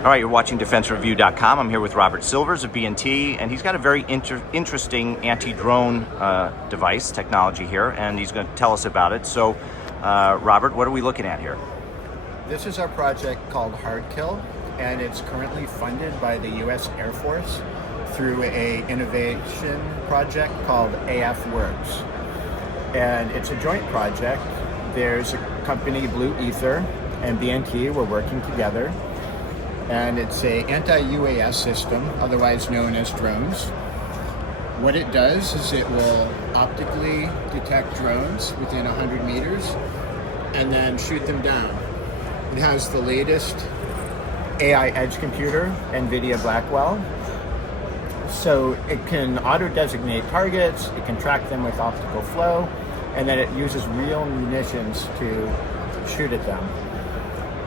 All right, you're watching DefenseReview.com. I'm here with Robert Silvers of B&T, and he's got a very interesting anti-drone device technology here, and he's going to tell us about it. So, Robert, what are we looking at here? This is our project called Hardkill, and it's currently funded by the U.S. Air Force through a innovation project called AF Works. And it's a joint project. There's a company, Blue Ether, and B&T, we're working together. And it's a anti-UAS system, otherwise known as drones. What it does is it will optically detect drones within 100 meters and then shoot them down. It has the latest AI edge computer, NVIDIA Blackwell. So it can auto-designate targets, it can track them with optical flow, and then it uses real munitions to shoot at them.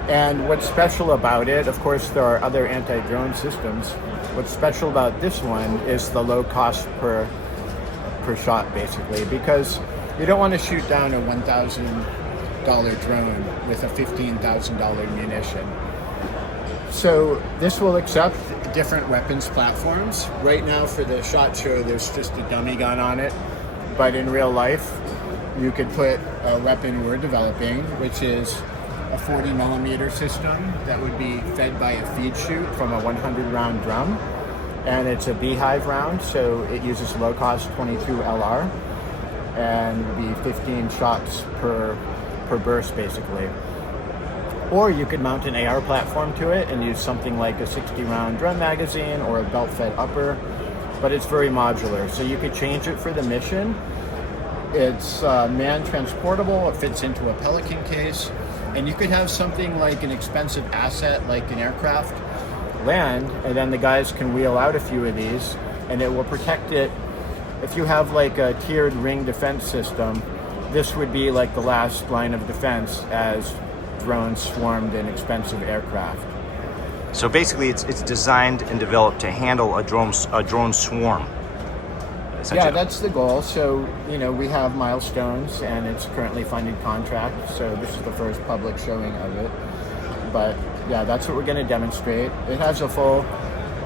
And what's special about it, of course, there are other anti-drone systems. What's special about this one is the low cost per shot, basically, because you don't want to shoot down a $1,000 drone with a $15,000 munition. So this will accept different weapons platforms. Right now for the SHOT Show, there's just a dummy gun on it, but in real life, you could put a weapon we're developing, which is a 40 millimeter system that would be fed by a feed chute from a 100 round drum. And it's a beehive round, so it uses low cost 22 LR and would be 15 shots per burst, basically. Or you could mount an AR platform to it and use something like a 60 round drum magazine or a belt fed upper, but it's very modular. So you could change it for the mission. It's man transportable, it fits into a Pelican case, and you could have something like an expensive asset like an aircraft land, and then the guys can wheel out a few of these and it will protect it. If you have like a tiered ring defense system, this would be like the last line of defense as drones swarmed in expensive aircraft. So basically it's designed and developed to handle a drone swarm. Yeah, that's the goal. So, we have milestones and it's currently funded contract. So this is the first public showing of it. But yeah, that's what we're going to demonstrate. It has a full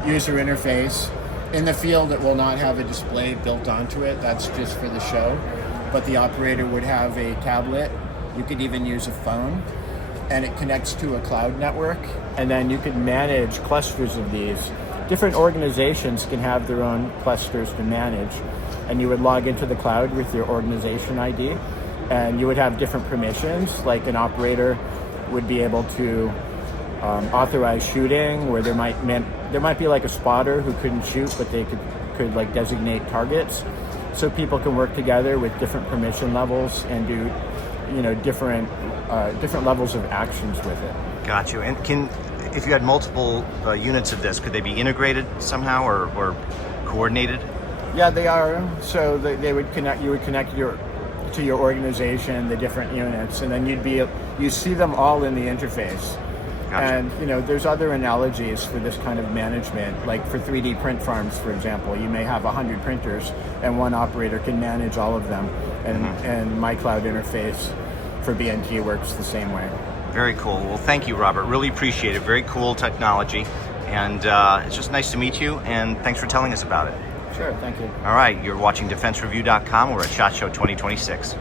user interface. In the field, it will not have a display built onto it. That's just for the show. But the operator would have a tablet. You could even use a phone. And it connects to a cloud network. And then you could manage clusters of these. Different organizations can have their own clusters to manage, and you would log into the cloud with your organization ID, and you would have different permissions. Like an operator would be able to authorize shooting, where there might be like a spotter who couldn't shoot, but they could like designate targets. So people can work together with different permission levels and do different levels of actions with it. Got you. And if you had multiple units of this, could they be integrated somehow or coordinated? Yeah, they are. So they would connect. You would connect to your organization, the different units, and then you see them all in the interface. Gotcha. And there's other analogies for this kind of management, like for 3D print farms, for example. You may have 100 printers, and one operator can manage all of them. And my cloud interface for B&T works the same way. Very cool. Well, thank you, Robert. Really appreciate it. Very cool technology. And it's just nice to meet you, and thanks for telling us about it. Sure, thank you. All right, you're watching DefenseReview.com. We're at SHOT Show 2026.